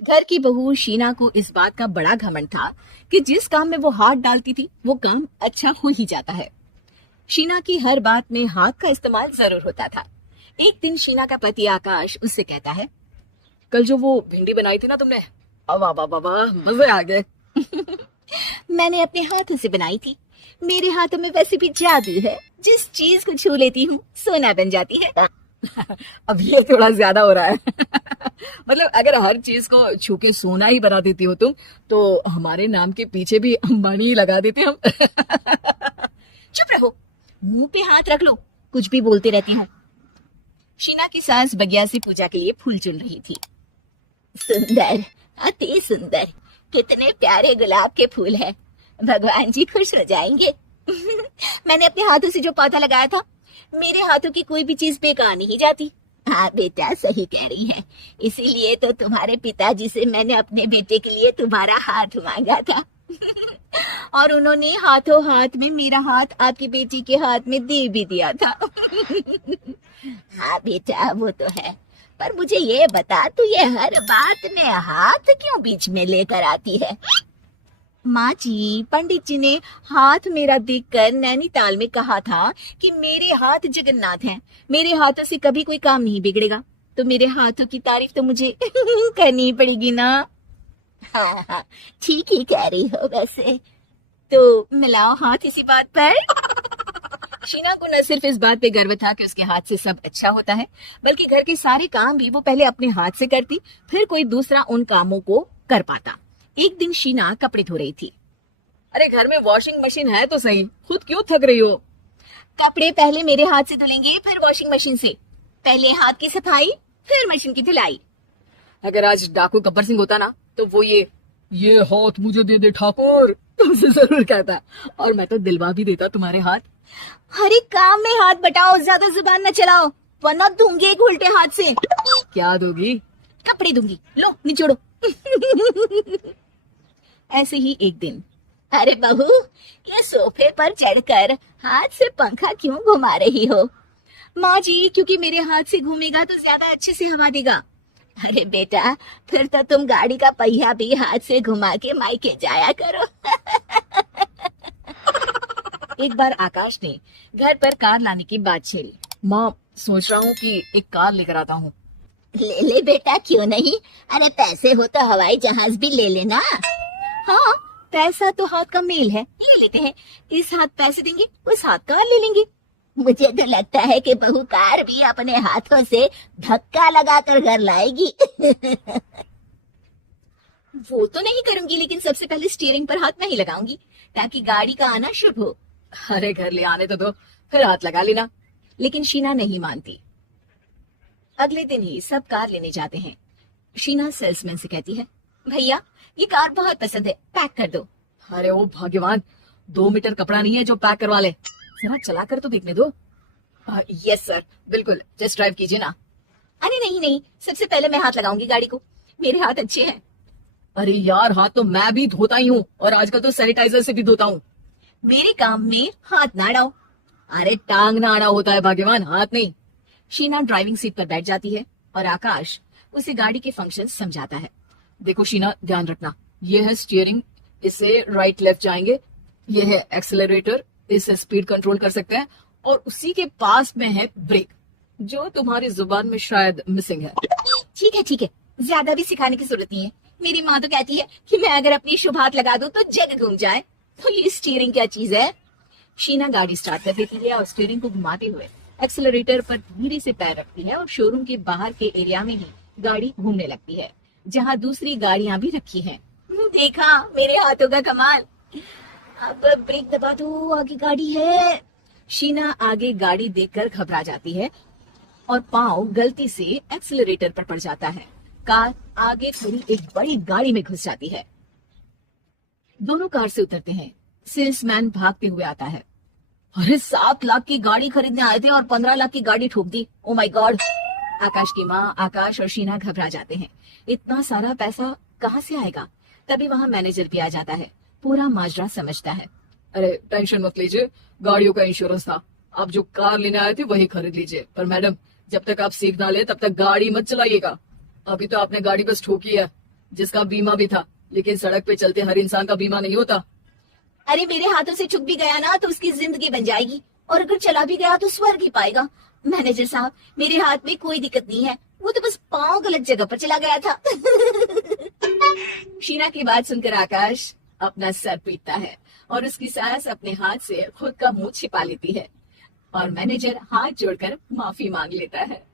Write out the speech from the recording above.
घर की बहू शीना को इस बात का बड़ा घमंड था कि जिस काम में वो हाथ डालती थी वो काम अच्छा हो ही जाता है। शीना की हर बात में हाथ का इस्तेमाल जरूर होता था। एक दिन शीना का पति आकाश उससे कहता है, कल जो वो भिंडी बनाई थी ना तुमने, वाह वाह वाह वाह, मजे आ गए। मैंने अपने हाथों से बनाई थी। मेरे हाथों में वैसे भी जादू है, जिस चीज को छू लेती हूँ सोना बन जाती है। अब ये थोड़ा ज्यादा हो रहा है। मतलब अगर हर चीज को छू के सोना ही बना देती हो तुम, तो हमारे नाम के पीछे भी अंबानी ही लगा देते हम। चुप रहो, मुंह पे हाथ रख लो, कुछ भी बोलती रहती हूँ। शीना की सास बगिया से पूजा के लिए फूल चुन रही थी। सुंदर, अति सुंदर, कितने प्यारे गुलाब के फूल है, भगवान जी खुश हो जाएंगे। मैंने अपने हाथों से जो पौधा लगाया था, मेरे हाथों की कोई भी चीज बेकार नहीं जाती। हाँ बेटा, सही कह रही है, इसीलिए तो तुम्हारे पिताजी से मैंने अपने बेटे के लिए तुम्हारा हाथ मांगा था। और उन्होंने हाथों हाथ में मेरा हाथ आपकी बेटी के हाथ में दे भी दिया था। हाँ बेटा, वो तो है, पर मुझे ये बता, तू ये हर बात में हाथ क्यों बीच में लेकर आती है? माँ जी, पंडित जी ने हाथ मेरा देखकर नैनीताल में कहा था कि मेरे हाथ जगन्नाथ हैं, मेरे हाथों से कभी कोई काम नहीं बिगड़ेगा, तो मेरे हाथों की तारीफ तो मुझे करनी पड़ेगी ना। हाँ हाँ, ठीक ही कह रही हो वैसे, तो मिलाओ हाथ इसी बात पर। शीना को न सिर्फ इस बात पे गर्व था कि उसके हाथ से सब अच्छा होता है, बल्कि घर के सारे काम भी वो पहले अपने हाथ से करती, फिर कोई दूसरा उन कामों को कर पाता। एक दिन शीना कपड़े धो रही थी। अरे घर में वॉशिंग मशीन है तो सही, खुद क्यों थक रही हो? कपड़े पहले मेरे हाथ से धुलेंगे, फिर वॉशिंग मशीन से। पहले हाथ की सफाई, फिर मशीन की धुलाई। अगर आज डाकू गब्बर सिंह होता ना, तो वो ये हाथ मुझे दे दे ठाकुर, तुमसे जरूर कहता, और मैं तो दिलवा भी देता तुम्हारे हाथ। हर एक काम में हाथ बटाओ, ज्यादा जुबान न चलाओ, वरना दूंगी एक उल्टे हाथ से। क्या दोगी? कपड़े दूंगी, लो निचोड़ो। ऐसे ही एक दिन, अरे बहू, ये सोफे पर चढ़कर हाथ से पंखा क्यों घुमा रही हो? माँ जी, क्योंकि मेरे हाथ से घूमेगा तो ज्यादा अच्छे से हवा देगा। अरे बेटा, फिर तो तुम गाड़ी का पहिया भी हाथ से घुमा के मायके जाया करो। एक बार आकाश ने घर पर कार लाने की बात छेड़ी। माँ, सोच रहा हूँ कि एक कार लेकर आता हूँ। ले ले बेटा, क्यों नहीं? अरे पैसे हो तो हवाई जहाज भी ले लेना। हाँ, पैसा तो हाथ का मेल है, ले लेते हैं। इस हाथ पैसे देंगे, उस हाथ कार ले लेंगे। मुझे तो लगता है कि बहू कार भी अपने हाथों से धक्का लगाकर घर लाएगी। वो तो नहीं करूंगी, लेकिन सबसे पहले स्टीयरिंग पर हाथ मैं ही लगाऊंगी, ताकि गाड़ी का आना शुभ हो। अरे घर ले आने तो दो, फिर हाथ लगा लेना। लेकिन शीना नहीं मानती। अगले दिन ही सब कार लेने जाते हैं। शीना सेल्समैन से कहती है, भैया ये कार बहुत पसंद है, पैक कर दो। अरे ओ भगवान, 2 मीटर कपड़ा नहीं है जो पैक करवा ले, जरा चला कर तो देखने दो। यस सर, बिल्कुल, जस्ट ड्राइव कीजिए ना। अरे नहीं नहीं, सबसे पहले मैं हाथ लगाऊंगी गाड़ी को, मेरे हाथ अच्छे हैं। अरे यार, हाथ तो मैं भी धोता ही हूँ, और आजकल तो सैनिटाइजर से भी धोता हूँ। मेरे काम में हाथ ना अड़ाओ। अरे टांग ना अड़ा होता है भाग्यवान, हाथ नहीं। शीना ड्राइविंग सीट पर बैठ जाती है और आकाश उसे गाड़ी के फंक्शन समझाता है। देखो शीना, ध्यान रखना, ये है स्टीयरिंग, इससे राइट लेफ्ट जाएंगे, ये है एक्सेलरेटर, इससे स्पीड कंट्रोल कर सकते हैं, और उसी के पास में है ब्रेक, जो तुम्हारी जुबान में शायद मिसिंग है। ठीक है, ज्यादा भी सिखाने की जरूरत नहीं है। मेरी माँ तो कहती है कि मैं अगर अपनी शुभ हाथ लगा दूं तो जग घूम जाए, तो ये स्टीयरिंग क्या चीज है? शीना गाड़ी स्टार्ट कर देती है और स्टीयरिंग को घुमाते हुए एक्सेलरेटर पर धीरे से पैर रखती है, और शोरूम के बाहर के एरिया में ही गाड़ी घूमने लगती है, जहाँ दूसरी गाड़ियां भी रखी हैं। देखा मेरे हाथों का कमाल। अब ब्रेक दबा दो, आगे गाड़ी है। शीना आगे गाड़ी देखकर घबरा जाती है और पांव गलती से एक्सेलरेटर पर पड़ जाता है। कार आगे खड़ी एक बड़ी गाड़ी में घुस जाती है। दोनों कार से उतरते हैं। सेल्समैन भागते हुए आता है। अरे 7 लाख की गाड़ी खरीदने आए थे और 15 लाख की गाड़ी ठोक दी, ओ माय गॉड। आकाश की माँ, आकाश और शीना घबरा जाते हैं, इतना सारा पैसा कहाँ से आएगा? तभी वहाँ मैनेजर भी आ जाता है, पूरा माजरा समझता है। अरे टेंशन मत लीजिए, गाड़ियों का इंश्योरेंस था, आप जो कार लेने आए थे वही खरीद लीजिए, पर मैडम जब तक आप सीख ना ले तब तक गाड़ी मत चलाइएगा, अभी तो आपने गाड़ी बस ठोकी है, जिसका बीमा भी था, लेकिन सड़क पे चलते हर इंसान का बीमा नहीं होता। अरे मेरे हाथों से चुक भी गया ना तो उसकी जिंदगी बन जाएगी, और अगर चला भी गया तो स्वर्ग ही पाएगा। मैनेजर साहब, मेरे हाथ में कोई दिक्कत नहीं है, वो तो बस पाँव गलत जगह पर चला गया था। शीना की बात सुनकर आकाश अपना सर पीटता है और उसकी सास अपने हाथ से खुद का मुंह छिपा लेती है और मैनेजर हाथ जोड़कर माफी मांग लेता है।